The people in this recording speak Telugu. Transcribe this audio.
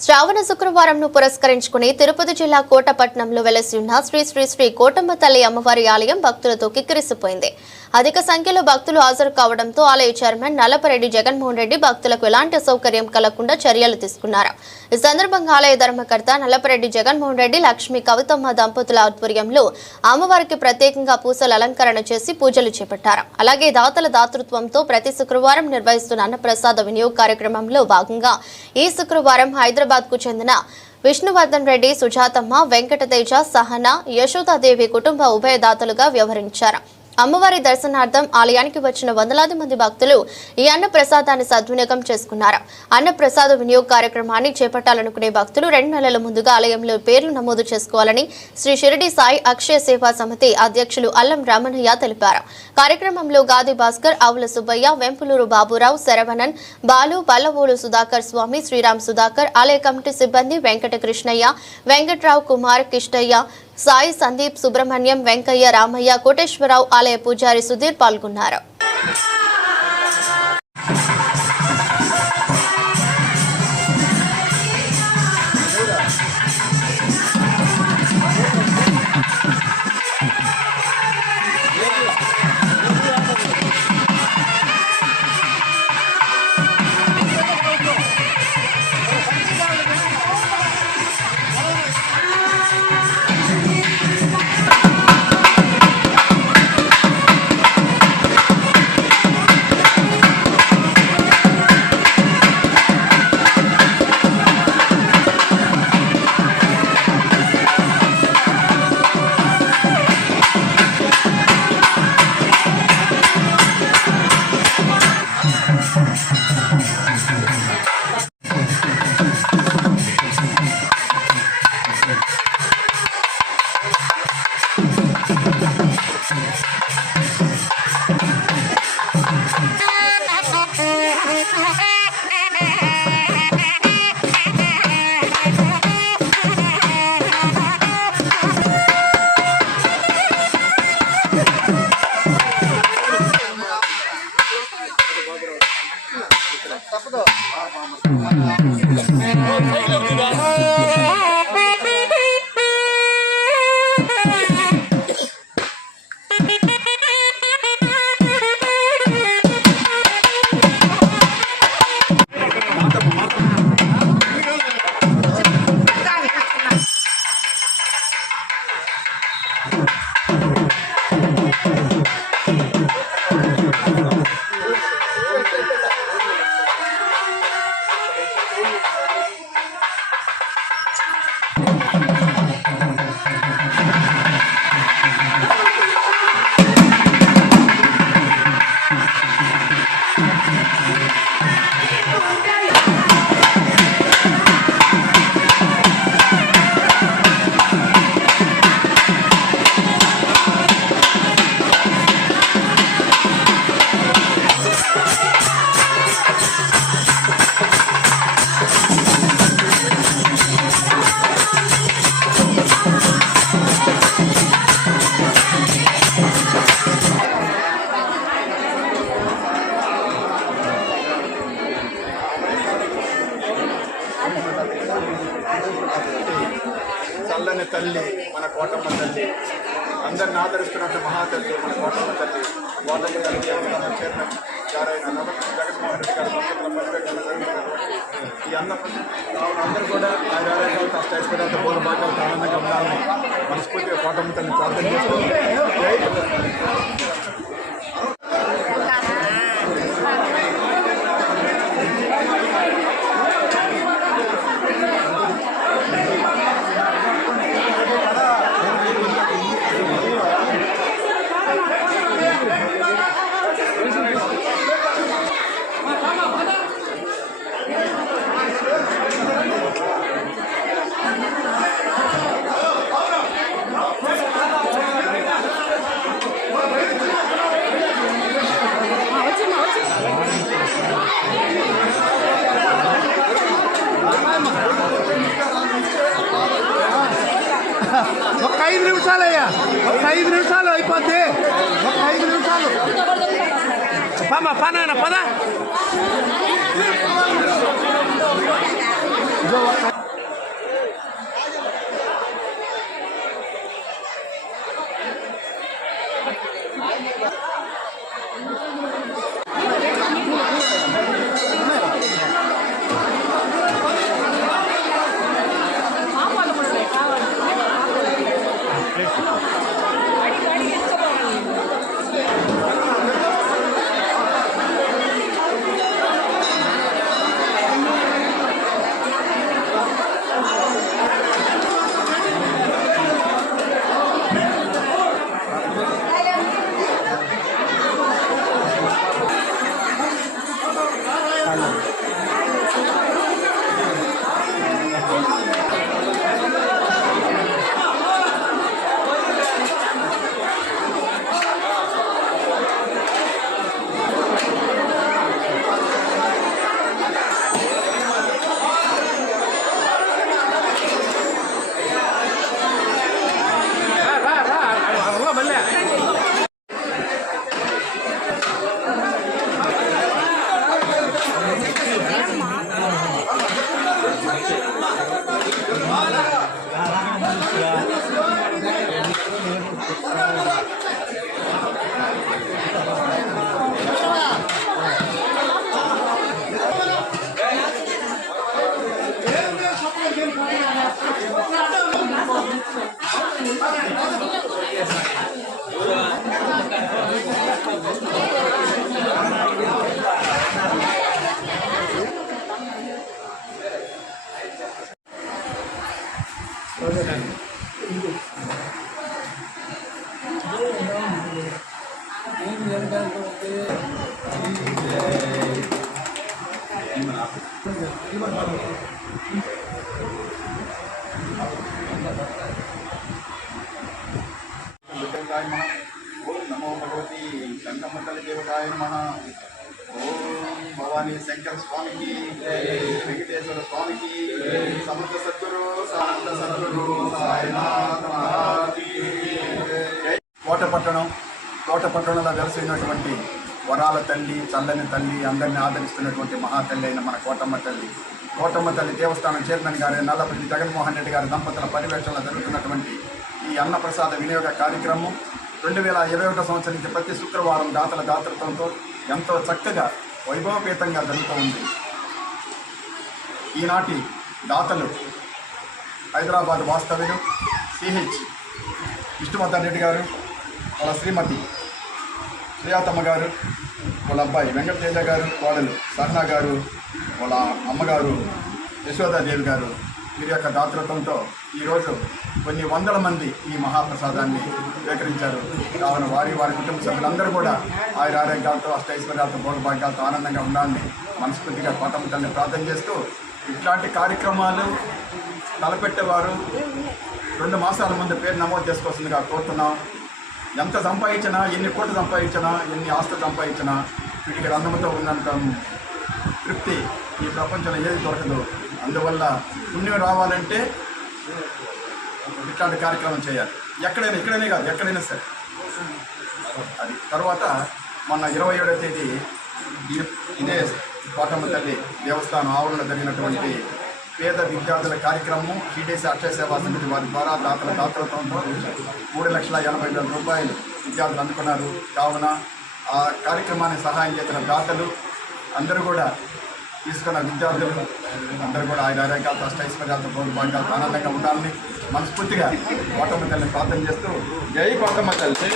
శ్రావణ శుక్రవారంను పురస్కరించుకుని తిరుపతి జిల్లా కోటపట్నంలో వెలసి ఉన్న శ్రీ శ్రీ శ్రీ కోటమ్మ తల్లి అమ్మవారి ఆలయం భక్తులతో కిక్కిరిసిపోయింది. అధిక సంఖ్యలో భక్తులు హాజరు కావడంతో ఆలయ చైర్మన్ నల్లపరెడ్డి జగన్మోహన్ రెడ్డి భక్తులకు ఎలాంటి సౌకర్యం కలగకుండా చర్యలు తీసుకున్నారు. ఈ సందర్భంగా ఆలయ ధర్మకర్త నల్లపరెడ్డి జగన్మోహన్ రెడ్డి లక్ష్మి కవితమ్మ దంపతుల ఆధ్వర్యంలో అమ్మవారికి ప్రత్యేకంగా పూసల అలంకరణ చేసి పూజలు చేపట్టారు. అలాగే దాతల దాతృత్వంతో ప్రతి శుక్రవారం నిర్వహిస్తున్న అన్నప్రసాద వినియోగ కార్యక్రమంలో భాగంగా ఈ శుక్రవారం హైదరాబాద్కు చెందిన విష్ణువర్ధన్ రెడ్డి సుజాతమ్మ వెంకటతేజ సహన యశోదాదేవి కుటుంబ ఉభయదాతలుగా వ్యవహరించారు. అమ్మవారి దర్శనార్థం ఆలయానికి వచ్చిన వందలాది మంది భక్తులు ఈ అన్న ప్రసాదాన్ని సద్వినియోగం చేసుకున్నారు. అన్న ప్రసాద వినియోగ కార్యక్రమాన్ని చేపట్టాలనుకునే భక్తులు రెండు నెలల ముందుగా ఆలయంలో పేర్లు నమోదు చేసుకోవాలని శ్రీ షిరిడి సాయి అక్షయ సేవా సమితి అధ్యక్షులు అల్లం రామణయ్య తెలిపారు. కార్యక్రమంలో గాది భాస్కర్ ఆవుల సుబ్బయ్య వెంపులూరు బాబురావు శరవణన్ బాలు పల్లవోలు సుధాకర్ స్వామి శ్రీరామ్ సుధాకర్ ఆలయ కమిటీ సిబ్బంది వెంకట కృష్ణయ్య వెంకట్రావు కుమార్ కిష్టయ్య సాయి సందీప్ సుబ్రహ్మణ్యం వెంకయ్య రామయ్య కోటేశ్వరరావు ఆలయ పూజారి సుధీర్ పాల్గొన్నారు. చల్లని తల్లి మన కోటమ్మ తల్లి. అందరిని ఆదరిస్తున్నట్టు మహాతల్లి మన కోటమ్మ తల్లి. వాళ్ళకి తల్లి అన్నదానం చైర్మన్ గారైన నవ- జగన్మోహన్ రెడ్డి గారు ఈ అన్న అందరూ కూడా ఆరోగ్యాలతో అష్టైశ్వర్యాలతో పూల భాగ్యాలతో ఆనందంగా ఉండాలని మనస్ఫూర్తిగా కోటమ్మ తల్లి ప్రార్థన చేస్తూ నిమిషాలయ్యా ఒక ఐదు నిమిషాలు అయిపోద్ది ఒక ఐదు నిమిషాలు పమ్మా పనాయన పద Ireland. నమ ఓం ఓం భవానీ శంకర స్వామికి వెంకటేశ్వర స్వామికి సమర్థ సద్గురు సద్గురు సాయినాథ తోట పట్టణంలో వెలసైనటువంటి వరాల తల్లి చల్లని తల్లి అందరిని ఆదరిస్తున్నటువంటి మహాతల్లి అయిన మన కోటమ్మ తల్లి. కోటమ్మ తల్లి దేవస్థానం చైర్మన్ గారు నల్లపల్లి జగన్మోహన్ రెడ్డి గారి దంపతుల పర్యవేక్షణలో జరుగుతున్నటువంటి ఈ అన్నప్రసాద వినియోగ కార్యక్రమం రెండు వేల ఇరవై ఒకటో సంవత్సరం నుంచి ప్రతి శుక్రవారం దాతల దాతృత్వంతో ఎంతో చక్కగా వైభవపేతంగా జరుగుతూ ఉంది. ఈనాటి దాతలు హైదరాబాద్ వాస్తవ్యులు సిహెచ్ విష్ణువర్ధన్ రెడ్డి గారు వాళ్ళ శ్రీమతి శ్రీయాతమ్మ గారు వాళ్ళ అబ్బాయి వెంకటతేజ గారు కోడలు సహనా గారు వాళ్ళ అమ్మగారు యశోదాదేవి గారు వీరి యొక్క దాతృత్వంతో ఈరోజు కొన్ని వందల మంది ఈ మహాప్రసాదాన్ని స్వీకరించారు. కావున వారి వారి కుటుంబ సభ్యులందరూ కూడా ఆయుర ఆరోగ్యాలతో అష్టైశ్వర్యాలతో భోగభాగ్యాలతో ఆనందంగా ఉండాలని మనస్ఫూర్తిగా కోటమ్మ ప్రార్థన చేస్తూ ఇట్లాంటి కార్యక్రమాలు తలపెట్టేవారు. రెండు మాసాల ముందు పేరు నమోదు చేసుకోవాల్సిందిగా కోరుతున్నాం. ఎంత సంపాదించినా ఎన్ని కోట్లు సంపాదించినా ఎన్ని ఆస్తులు సంపాదించినా వీటికి రంగంతో ఉన్నంత తృప్తి ఈ ప్రపంచంలో ఏది దొరకదు. అందువల్ల పుణ్యం రావాలంటే ఇట్లాంటి కార్యక్రమం చేయాలి. ఎక్కడైనా ఇక్కడనే కాదు ఎక్కడైనా సరే. అది తర్వాత మొన్న ఇరవై ఏడవ తేదీ ఇదే కోటమ్మ తల్లి దేవస్థానం ఆవరణలో జరిగినటువంటి పేద విద్యార్థుల కార్యక్రమం టీడీసీ అక్షయ సేవా సమితి వారి ద్వారా దాతల దాతలతో మూడు లక్షల ఎనభై వేల రూపాయలు విద్యార్థులు అందుకున్నారు. కావున ఆ కార్యక్రమాన్ని సహాయం చేసిన దాతలు అందరూ కూడా తీసుకున్న విద్యార్థులు అందరూ కూడా ఆయన ఆరోగ్యాలతో అష్టైశ్వర్యాలతో భాగ్యాలతో ఆనందంగా ఉండాలని మనస్ఫూర్తిగా కోటమ్మ తల్లిని ప్రార్థన చేస్తూ జై కోటమ్మ తల్లి.